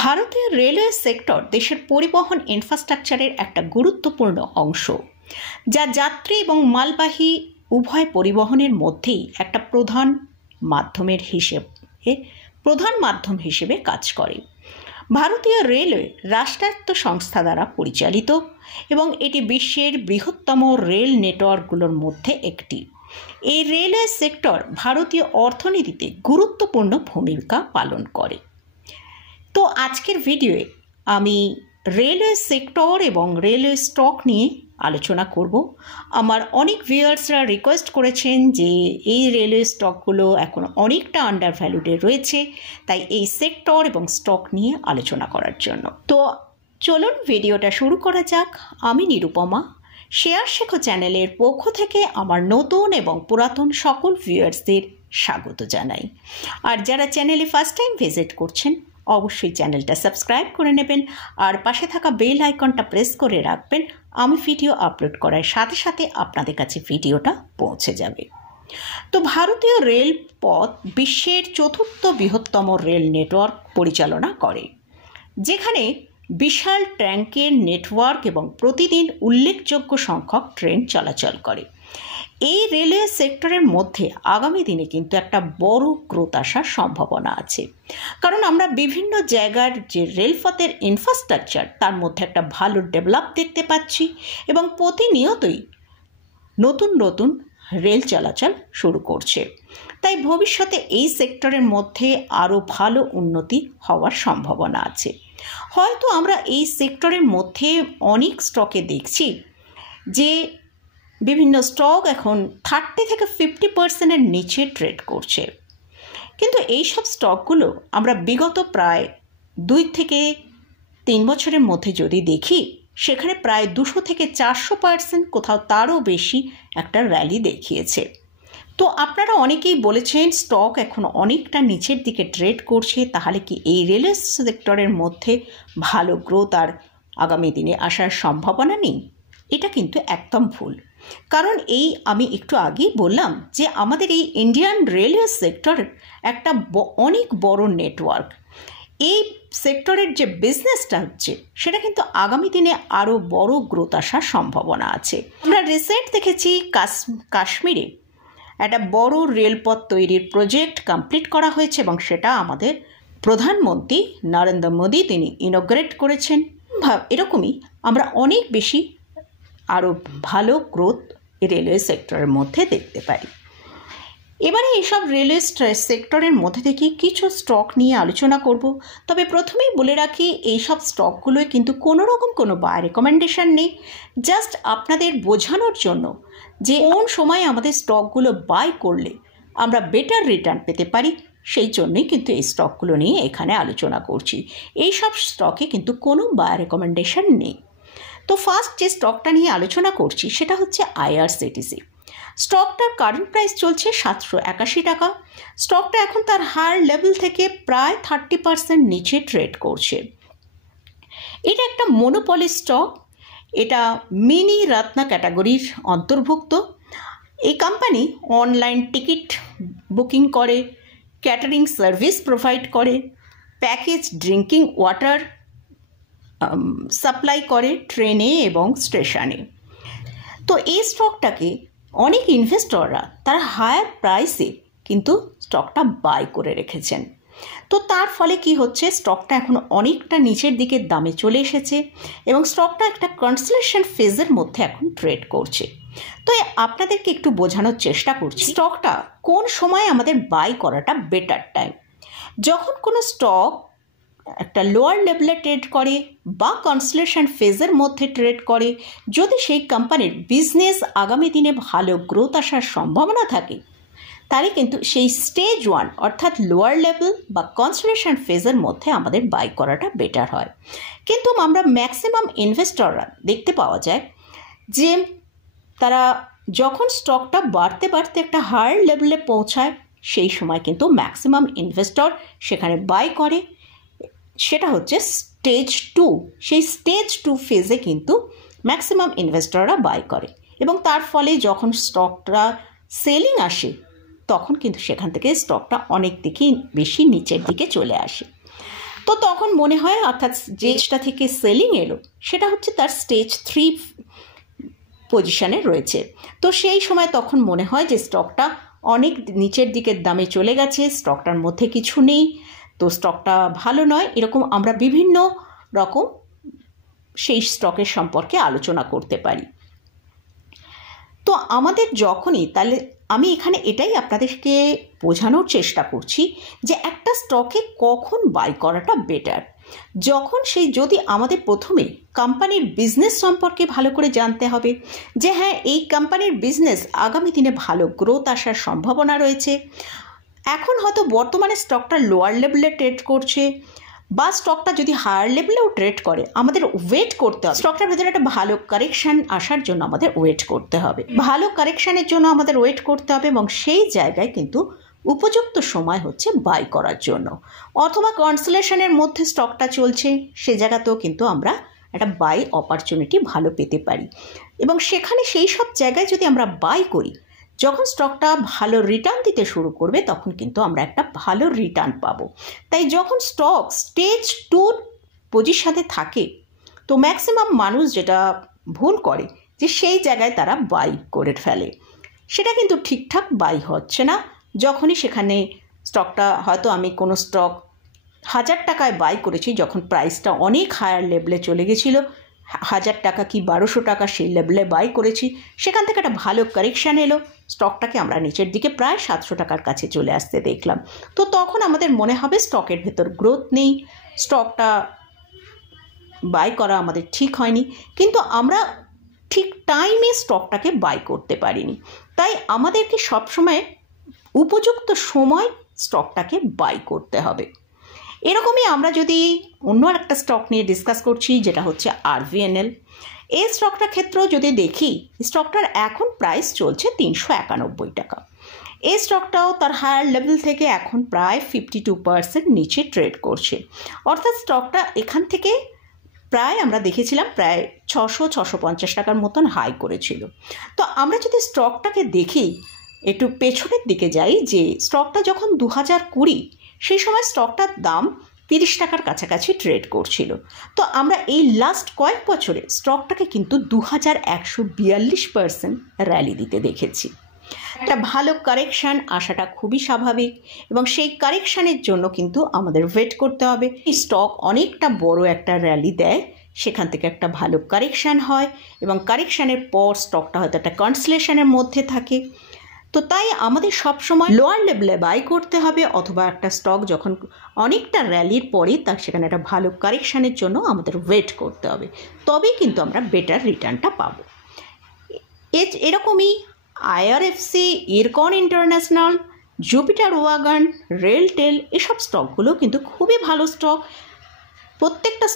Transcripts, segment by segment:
ভারতীয় railway sector দেশের পরিবহন ইনফ্রাস্ট্রাকচারের একটা গুরুত্বপূর্ণ অংশ, যা যাত্রী এবং মালবাহী উভয় পরিবহনের মধ্যেই একটা প্রধান মাধ্যম হিসেবে কাজ করে। ভারতীয় রেলওয়ে রাষ্ট্রায়ত্ত সংস্থা দ্বারা পরিচালিত এবং এটি বিশ্বের বৃহত্তম রেল নেটওয়ার্কগুলোর মধ্যে একটি। এই রেলওয়ে সেক্টর ভারতীয় অর্থনীতিতে গুরুত্বপূর্ণ ভূমিকা পালন করে। তো আজকের ভিডিওয়ে আমি রেলওয়ে সেক্টর এবং রেলওয়ে স্টক নিয়ে আলোচনা করব। আমার অনেক ভিউয়ার্সরা রিকোয়েস্ট করেছেন যে এই রেলওয়ে স্টকগুলো এখন অনেকটা আন্ডার ভ্যালুডে রয়েছে, তাই এই সেক্টর এবং স্টক নিয়ে আলোচনা করার জন্য। তো চলুন ভিডিওটা শুরু করা যাক। আমি নিরুপমা, শেয়ার শেখো চ্যানেলের পক্ষ থেকে আমার নতুন এবং পুরাতন সকল ভিউয়ার্সদের স্বাগত জানাই। আর যারা চ্যানেলে ফার্স্ট টাইম ভিজিট করছেন অবশ্যই চ্যানেলটা সাবস্ক্রাইব করে নেবেন আর পাশে থাকা বেল আইকনটা প্রেস করে রাখবেন। আমি ভিডিও আপলোড করার সাথে সাথে আপনাদের কাছে ভিডিওটা পৌঁছে যাবে। তো ভারতীয় রেলপথ বিশ্বের চতুর্থ বৃহত্তম রেল নেটওয়ার্ক পরিচালনা করে, যেখানে বিশাল ট্র্যাকের নেটওয়ার্ক এবং প্রতিদিন উল্লেখযোগ্য সংখ্যক ট্রেন চলাচল করে। এই রেলওয়ে সেক্টরের মধ্যে আগামী দিনে কিন্তু একটা বড় গ্রোথ আসার সম্ভাবনা আছে, কারণ আমরা বিভিন্ন জায়গার যে রেলপথের ইনফ্রাস্ট্রাকচার তার মধ্যে একটা ভালো ডেভেলপ দেখতে পাচ্ছি এবং প্রতিনিয়তই নতুন নতুন রেল চলাচল শুরু করছে। তাই ভবিষ্যতে এই সেক্টরের মধ্যে আরও ভালো উন্নতি হওয়ার সম্ভাবনা আছে। হয়তো আমরা এই সেক্টরের মধ্যে অনেক স্টকে দেখছি যে বিভিন্ন স্টক এখন 30 থেকে 50% নিচে ট্রেড করছে, কিন্তু এই সব স্টকগুলো আমরা বিগত প্রায় 2 থেকে 3 বছরের মধ্যে যদি দেখি, সেখানে প্রায় 200 থেকে 400%, কোথাও তারও বেশি একটা র্যালি দেখিয়েছে। তো আপনারা অনেকেই বলেছেন স্টক এখন অনেকটা নিচের দিকে ট্রেড করছে, তাহলে কি এই রেলওয়ে সেক্টরের মধ্যে ভালো গ্রোথ আর আগামী দিনে আসার সম্ভাবনা নেই? এটা কিন্তু একদম ভুল। কারণ আমি একটু আগেই বললাম যে আমাদের এই ইন্ডিয়ান রেলওয়ে সেক্টর একটা অনেক বড় নেটওয়ার্ক। এই সেক্টরের যে বিজনেসটা হচ্ছে সেটা কিন্তু আগামী দিনে আরও বড় গ্রোথ আসার সম্ভাবনা আছে। আমরা রিসেন্ট দেখেছি কাশ্মীরে একটা বড় রেলপথ তৈরির প্রজেক্ট কমপ্লিট করা হয়েছে এবং সেটা আমাদের প্রধানমন্ত্রী নরেন্দ্র মোদী তিনি ইনগ্রেট করেছেন। এরকমই আমরা অনেক বেশি আরও ভালো গ্রোথ রেলওয়ে সেক্টরের মধ্যে দেখতে পারি। এবারে এইসব রেলওয়ে সেক্টরের মধ্যে থেকে কিছু স্টক নিয়ে আলোচনা করব। তবে প্রথমেই বলে রাখি, এইসব স্টকগুলোয় কিন্তু কোনো রকম কোনো বাই রেকমেন্ডেশন নেই। জাস্ট আপনাদের বোঝানোর জন্য যে কোন সময় আমাদের স্টকগুলো বাই করলে আমরা বেটার রিটার্ন পেতে পারি, সেই জন্যই কিন্তু এই স্টকগুলো নিয়ে এখানে আলোচনা করছি। এইসব স্টকে কিন্তু কোনো বাই রেকমেন্ডেশন নেই। তো ফার্স্ট যে স্টকটা নিয়ে আলোচনা করছি সেটা হচ্ছে আইআরসিটিসি। স্টকটার কারেন্ট প্রাইস চলছে 781 টাকা। স্টকটা এখন তার হায়ার লেভেল থেকে প্রায় 30% নিচে ট্রেড করছে। এটা একটা মনোপলি স্টক। এটা মিনি রত্না ক্যাটাগরির অন্তর্ভুক্ত। এই কোম্পানি অনলাইন টিকিট বুকিং করে, ক্যাটারিং সার্ভিস প্রোভাইড করে, প্যাকেজ ড্রিঙ্কিং ওয়াটার সাপ্লাই করে ট্রেনে এবং স্টেশনে। তো এই স্টকটাকে অনেক ইনভেস্টররা তারা হায়ার প্রাইসে কিন্তু স্টকটা বাই করে রেখেছেন। তো তার ফলে কি হচ্ছে, স্টকটা এখন অনেকটা নিচের দিকে দামে চলে এসেছে এবং স্টকটা একটা কনসোলিডেশন ফেজের মধ্যে এখন ট্রেড করছে। তো আপনাদেরকে একটু বোঝানোর চেষ্টা করছি স্টকটা কোন সময় আমাদের বাই করাটা বেটার টাইম। যখন কোনো স্টক একটা লোয়ার লেভেলে ট্রেড করে বা কনসোলিডেশন ফেজের মধ্যে ট্রেড করে, যদি সেই কোম্পানির বিজনেস আগামী দিনে ভালো গ্রোথ আসার সম্ভাবনা থাকে, তাহলে কিন্তু সেই স্টেজ 1 অর্থাৎ লোয়ার লেভেল বা কনসোলিডেশন ফেজের মধ্যে আমাদের বাই করাটা বেটার হয়। কিন্তু আমরা ম্যাক্সিমাম ইনভেস্টররা দেখতে পাওয়া যায় যে তারা যখন স্টকটা বাড়তে বাড়তে একটা হায়ার লেভেলে পৌঁছায়, সেই সময় কিন্তু ম্যাক্সিমাম ইনভেস্টর সেখানে বাই করে। সেটা হচ্ছে স্টেজ 2। সেই স্টেজ 2 ফেজে কিন্তু ম্যাক্সিমাম ইনভেস্টররা বাই করে এবং তার ফলে যখন স্টকটা সেলিং আসে তখন কিন্তু সেখান থেকে স্টকটা অনেক বেশি নিচের দিকে চলে আসে। তো তখন মনে হয়, অর্থাৎ যেটা থেকে সেলিং এলো সেটা হচ্ছে তার স্টেজ 3 পজিশানে রয়েছে। তো সেই সময় তখন মনে হয় যে স্টকটা অনেক নিচের দিকের দামে চলে গেছে, স্টকটার মধ্যে কিছু নেই, তো স্টকটা ভালো নয়। এরকম আমরা বিভিন্ন রকম সেই স্টকের সম্পর্কে আলোচনা করতে পারি। তো আমাদের যখনই, তাহলে আমি এখানে এটাই আপনাদেরকে বোঝানোর চেষ্টা করছি যে একটা স্টকে কখন বাই করাটা বেটার। যখন যদি আমাদের প্রথমে কোম্পানির বিজনেস সম্পর্কে ভালো করে জানতে হবে যে হ্যাঁ, এই কোম্পানির বিজনেস আগামী দিনে ভালো গ্রোথ আসার সম্ভাবনা রয়েছে। এখন হয়তো বর্তমানে স্টকটা লোয়ার লেভেলে ট্রেড করছে, বা স্টকটা যদি হায়ার লেভেলেও ট্রেড করে, আমাদের ওয়েট করতে হবে। স্টকটার ভেতরে একটা ভালো কারেকশান আসার জন্য আমাদের ওয়েট করতে হবে, ভালো কারেকশানের জন্য আমাদের ওয়েট করতে হবে, এবং সেই জায়গায় কিন্তু উপযুক্ত সময় হচ্ছে বাই করার জন্য। অথবা কনসোলেশনের মধ্যে স্টকটা চলছে, সে জায়গাতেও কিন্তু আমরা একটা বাই অপরচুনিটি ভালো পেতে পারি, এবং সেখানে সেই সব জায়গায় যদি আমরা বাই করি, যখন স্টকটা ভালো রিটার্ন দিতে শুরু করবে তখন কিন্তু আমরা একটা ভালো রিটার্ন পাবো। তাই যখন স্টক স্টেজ 2 পজিশনে থাকে, তো ম্যাক্সিমাম মানুষ যেটা ভুল করে যে সেই জায়গায় তারা বাই করে ফেলে, সেটা কিন্তু ঠিকঠাক বাই হচ্ছে না। যখনই সেখানে স্টকটা, হয়তো আমি কোনো স্টক 1000 টাকায় বাই করেছি, যখন প্রাইসটা অনেক হায়ার লেভেলে চলে গেছিলো, 1000 টাকা কি 1200 টাকা সেই লেভেলে বাই করেছি, সেখান থেকে একটা ভালো কারেকশান এলো, স্টকটাকে আমরা নিচের দিকে প্রায় 700 টাকার কাছে চলে আসতে দেখলাম। তো তখন আমাদের মনে হবে স্টকের ভেতর গ্রোথ নেই, স্টকটা বাই করা আমাদের ঠিক হয়নি, কিন্তু আমরা ঠিক টাইমে স্টকটাকে বাই করতে পারিনি। তাই আমাদেরকে সবসময় উপযুক্ত সময় স্টকটাকে বাই করতে হবে। এরকমই আমরা যদি অন্য একটা স্টক নিয়ে ডিসকাস করছি, যেটা হচ্ছে RVNL, এই স্টকটার ক্ষেত্রেও যদি দেখি, স্টকটার এখন প্রাইস চলছে 391 টাকা। এই স্টকটাও তার হায়ার লেভেল থেকে এখন প্রায় 52% নিচে ট্রেড করছে, অর্থাৎ স্টকটা এখান থেকে প্রায় আমরা দেখেছিলাম প্রায় 600-650 টাকার মতন হাই করেছিল। তো আমরা যদি স্টকটাকে দেখি, একটু পেছনের দিকে যাই, যে স্টকটা যখন 2020 সেই সময় স্টকটার দাম 30 টাকার কাছাকাছি ট্রেড করছিল। তো আমরা এই লাস্ট কয়েক বছরে স্টকটাকে কিন্তু 2142% র্যালি দিতে দেখেছি। একটা ভালো কারেকশান আসাটা খুবই স্বাভাবিক, এবং সেই কারেকশানের জন্য কিন্তু আমাদের ওয়েট করতে হবে। এই স্টক অনেকটা বড় একটা র্যালি দেয়, সেখান থেকে একটা ভালো কারেকশান হয়, এবং কারেকশানের পর স্টকটা হয়তো একটা কনসোলেশনের মধ্যে থাকে। তো তাই আমাদের সবসময় লোয়ার লেভেলে বাই করতে হবে, অথবা একটা স্টক যখন অনেকটা র্যালির পরে তার সেখানে একটা ভালো কারেকশানের জন্য আমাদের ওয়েট করতে হবে, তবেই কিন্তু আমরা বেটার রিটার্নটা পাবো। এরকমই IRFC, IRCON international, Jupiter wagon, RailTel, এসব স্টকগুলো কিন্তু খুবই ভালো স্টক। প্রত্যেকটা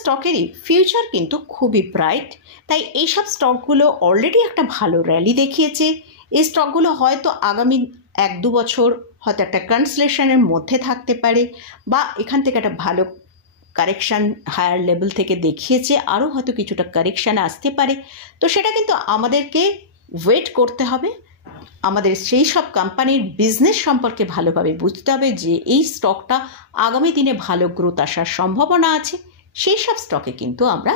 স্টকেরই ফিউচার কিন্তু খুবই ব্রাইট। তাই এইসব স্টকগুলো অলরেডি একটা ভালো র্যালি দেখিয়েছে। এই স্টকগুলো হয়তো আগামী 1-2 বছর হয়তো একটা কনসোলেশনের মধ্যে থাকতে পারে, বা এখান থেকে একটা ভালো কারেকশান হায়ার লেভেল থেকে দেখিয়েছে, আরও হয়তো কিছুটা কারেকশান আসতে পারে। তো সেটা কিন্তু আমাদেরকে ওয়েট করতে হবে। আমাদের সেই সব কোম্পানির বিজনেস সম্পর্কে ভালোভাবে বুঝতে হবে যে এই স্টকটা আগামী দিনে ভালো গ্রোথ আসার সম্ভাবনা আছে, সেই সব স্টকে কিন্তু আমরা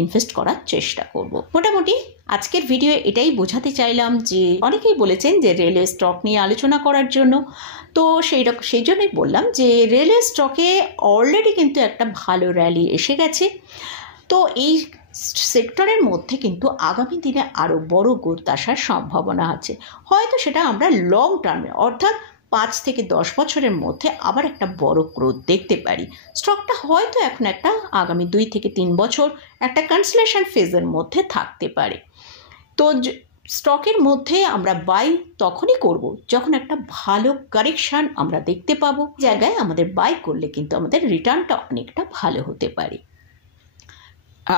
ইনভেস্ট করার চেষ্টা করব। মোটামুটি আজকের ভিডিও এটাই বোঝাতে চাইলাম যে অনেকেই বলেছেন যে রেলওয়ে স্টক নিয়ে আলোচনা করার জন্য, তো সেই জন্যই বললাম যে রেলওয়ে স্টকে অলরেডি কিন্তু একটা ভালো র্যালি এসে গেছে। তো এই সেক্টরের মধ্যে কিন্তু আগামী দিনে আরও বড় গ্রোথ আসার সম্ভাবনা আছে। হয়তো সেটা আমরা লং টার্মে, অর্থাৎ 5 থেকে 10 বছরের মধ্যে আবার একটা বড় গ্রোথ দেখতে পারি। স্টকটা হয়তো এখন একটা আগামী 2 থেকে 3 বছর একটা কনসোলেশন ফেজের মধ্যে থাকতে পারে। তো স্টকের মধ্যে আমরা বাই তখনই করব যখন একটা ভালো কারেকশান আমরা দেখতে পাবো, জায়গায় আমাদের বাই করলে কিন্তু আমাদের রিটার্নটা অনেকটা ভালো হতে পারে।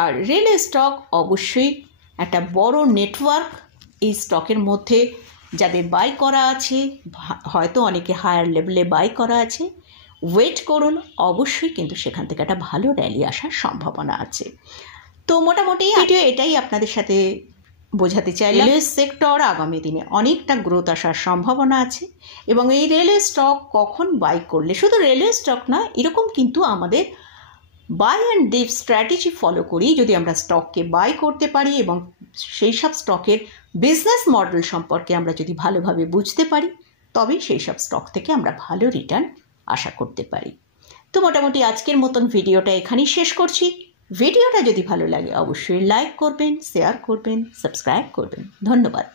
আর রেলওয়ে স্টক অবশ্যই একটা বড় নেটওয়ার্ক, এই স্টকের মধ্যে যাদের বাই করা আছে, হয়তো অনেকে হায়ার লেভেলে বাই করা আছে, ওয়েট করুন, অবশ্যই কিন্তু সেখান থেকে একটা ভালো র্যালি আসার সম্ভাবনা আছে। তো মোটামুটি ভিডিও এটাই আপনাদের সাথে বোঝাতে চাই রেলওয়ে সেক্টর আগামী দিনে অনেকটা গ্রোথ আসার সম্ভাবনা আছে এবং এই রেলওয়ে স্টক কখন বাই করলে, শুধু রেলওয়ে স্টক না, এরকম কিন্তু আমাদের buy and dip strategy follow করি যদি আমরা স্টককে বাই করতে পারি এবং সেই সব স্টকের বিজনেস মডেল সম্পর্কে আমরা যদি ভালোভাবে বুঝতে পারি, তবেই সেই সব স্টক থেকে আমরা ভালো রিটার্ন আশা করতে পারি। তো মোটামুটি আজকের মতন ভিডিওটা এখানেই শেষ করছি। ভিডিওটা যদি ভালো লাগে অবশ্যই লাইক করবেন, শেয়ার করবেন, সাবস্ক্রাইব করবেন। ধন্যবাদ।